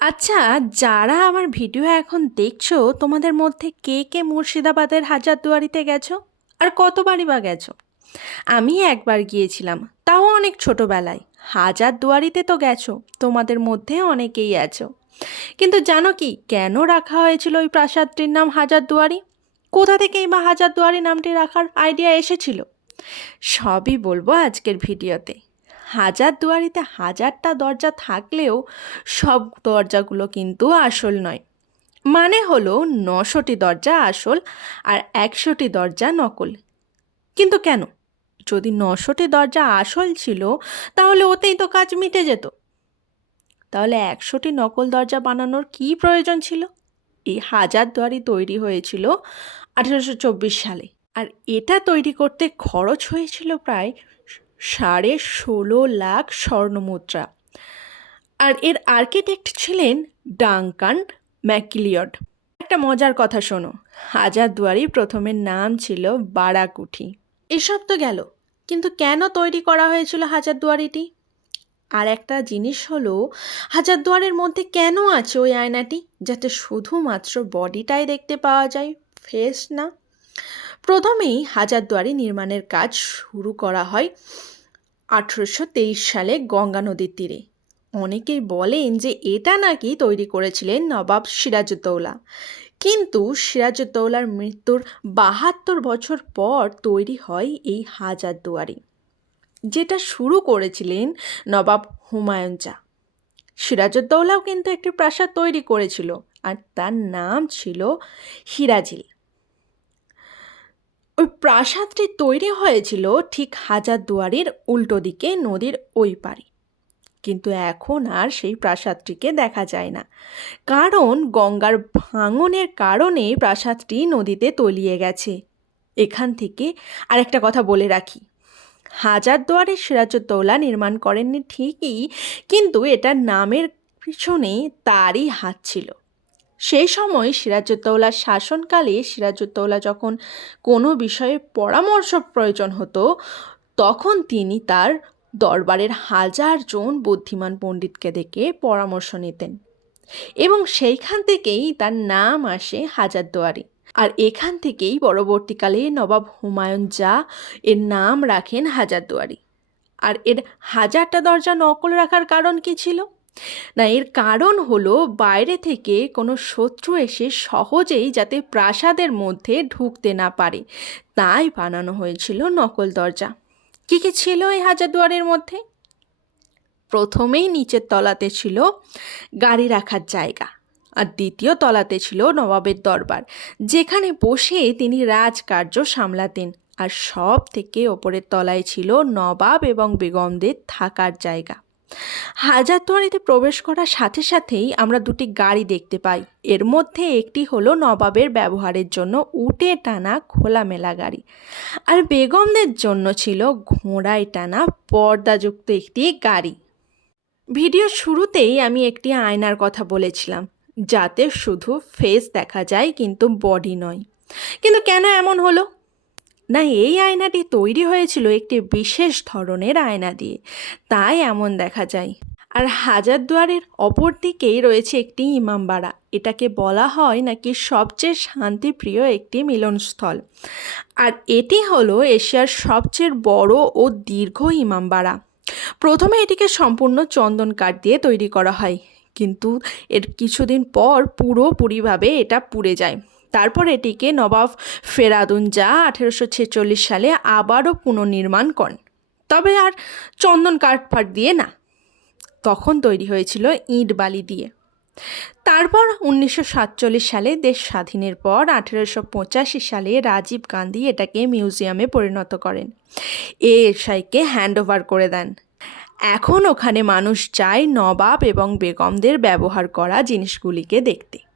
আচ্ছা যারা আমার ভিডিও এখন দেখছ, তোমাদের মধ্যে কে কে মুর্শিদাবাদের হাজারদুয়ারিতে গেছো? আর কতবারই বা গেছো? আমি একবার গিয়েছিলাম, তাও অনেক ছোটোবেলায়। হাজারদুয়ারিতে তো গেছো, তোমাদের মধ্যে অনেকেই আছো। কিন্তু জানো কি, কেন রাখা হয়েছিল ওই প্রাসাদটির নাম হাজারদুয়ারি? কোথা থেকেই বা হাজারদুয়ারি নামটি রাখার আইডিয়া এসেছিল? সবই বলব আজকের ভিডিওতে। হাজার দুয়ারিতে হাজারটা দরজা থাকলেও সব দরজাগুলো কিন্তু আসল নয়। মানে হলো নশোটি দরজা আসল আর একশোটি দরজা নকল। কিন্তু কেন? যদি নশোটি দরজা আসল ছিল, তাহলে ওতেই তো কাজ মিটে যেত। তাহলে একশোটি নকল দরজা বানানোর কী প্রয়োজন ছিল? এই হাজার দুয়ারি তৈরি হয়েছিল আঠেরোশো চব্বিশ সালে। আর এটা তৈরি করতে খরচ হয়েছিল প্রায় সাড়ে ষোলো লাখ স্বর্ণমুদ্রা। আর এর আর্কিটেক্ট ছিলেন ডাঙ্কান ম্যাকিলিয়ড। একটা মজার কথা শোনো হাজারদুয়ারি প্রথমের নাম ছিল বারাকুঠি। এসব তো গেল, কিন্তু কেন তৈরি করা হয়েছিল হাজারদুয়ারিটি আর একটা জিনিস হলো হাজারদুয়ারের মধ্যে কেন আছে ওই আয়নাটি, যাতে শুধুমাত্র বডিটাই দেখতে পাওয়া যায়, ফেস না? প্রথমেই হাজারদুয়ারি নির্মাণের কাজ শুরু করা হয় আঠেরোশো তেইশ সালে গঙ্গা নদীর তীরে। অনেকেই বলেন যে এটা নাকি তৈরি করেছিলেন নবাব সিরাজউদ্দৌলা। কিন্তু সিরাজউদ্দৌলার মৃত্যুর বাহাত্তর বছর পর তৈরি হয় এই হাজারদুয়ারি যেটা শুরু করেছিলেন নবাব হুমায়ুন চা। সিরাজউদ্দৌলাও কিন্তু একটি প্রাসাদ তৈরি করেছিল আর তার নাম ছিল হিরাজিল ওই প্রাসাদটি তৈরি হয়েছিল ঠিক হাজারদুয়ারির উল্টো দিকে নদীর ওই পারে কিন্তু এখন আর সেই প্রাসাদটিকে দেখা যায় না। কারণ গঙ্গার ভাঙনের কারণে প্রাসাদটি নদীতে তলিয়ে গেছে। এখান থেকে আরেকটা কথা বলে রাখি। হাজারদুয়ারে সিরাজউদ্দৌলা নির্মাণ করেননি ঠিকই, কিন্তু এটার নামের পিছনে তারই হাত ছিল। সেই সময় সিরাজউদ্দৌলার শাসনকালে সিরাজউদ্দৌলা যখন কোনো বিষয়ে পরামর্শ প্রয়োজন হতো, তখন তিনি তার দরবারের হাজার জন বুদ্ধিমান পণ্ডিতকে দেখে পরামর্শ নিতেন এবং সেইখান থেকেই তার নাম আসে হাজারদুয়ারি। আর এখান থেকেই পরবর্তীকালে নবাব হুমায়ুন জা এর নাম রাখেন হাজারদুয়ারি। আর এর হাজারটা দরজা নকল রাখার কারণ কি ছিল? না, এর কারণ হলো বাইরে থেকে কোনো শত্রু এসে সহজেই যাতে প্রাসাদের মধ্যে ঢুকতে না পারে। তাই বানানো হয়েছিল নকল দরজা। কী কী ছিল এই হাজারদুয়ারের মধ্যে? প্রথমেই নিচের তলাতে ছিল গাড়ি রাখার জায়গা আর দ্বিতীয় তলাতে ছিল নবাবের দরবার, যেখানে বসে তিনি রাজকার্য সামলাতেন আর সব থেকে ওপরের তলায় ছিল নবাব এবং বেগমদের থাকার জায়গা। হাজারদুয়ারিতে প্রবেশ করার সাথে সাথেই আমরা দুটি গাড়ি দেখতে পাই। এর মধ্যে একটি হলো নবাবের ব্যবহারের জন্য উটে টানা খোলামেলা গাড়ি আর বেগমদের জন্য ছিল ঘোড়ায় টানা পর্দাযুক্ত একটি গাড়ি। ভিডিও শুরুতেই আমি একটি আয়নার কথা বলেছিলাম, যাতে শুধু ফেস দেখা যায় কিন্তু বডি নয়। কিন্তু কেন এমন হলো? না, এই আয়নাটি তৈরি হয়েছিল একটি বিশেষ ধরনের আয়না দিয়ে। তাই এমন দেখা যায়। আর হাজারদুয়ারের অপর দিকেই রয়েছে একটি ইমামবাড়া এটাকে বলা হয় নাকি সবচেয়ে শান্তিপ্রিয় একটি মিলনস্থল। আর এটি হলো এশিয়ার সবচেয়ে বড় ও দীর্ঘ ইমামবাড়া প্রথমে এটিকে সম্পূর্ণ চন্দন কাঠ দিয়ে তৈরি করা হয়। কিন্তু এর কিছুদিন পর পুরোপুরিভাবে এটা পুড়ে যায়। তারপর এটিকে নবাব ফেরাদুন যা আঠেরোশো ছেচল্লিশ সালে আবারও পুনর্নির্মাণ করেন। তবে আর চন্দন কাঠফাট দিয়ে না। তখন তৈরি হয়েছিল ইট বালি দিয়ে। তারপর উনিশশো সাতচল্লিশ সালে দেশ স্বাধীনের পর আঠেরোশো পঁচাশি সালে রাজীব গান্ধী এটাকে মিউজিয়ামে পরিণত করেন। এএসআইকে হ্যান্ড ওভার করে দেন। এখন ওখানে মানুষ চায় নবাব এবং বেগমদের ব্যবহার করা জিনিসগুলিকে দেখতে।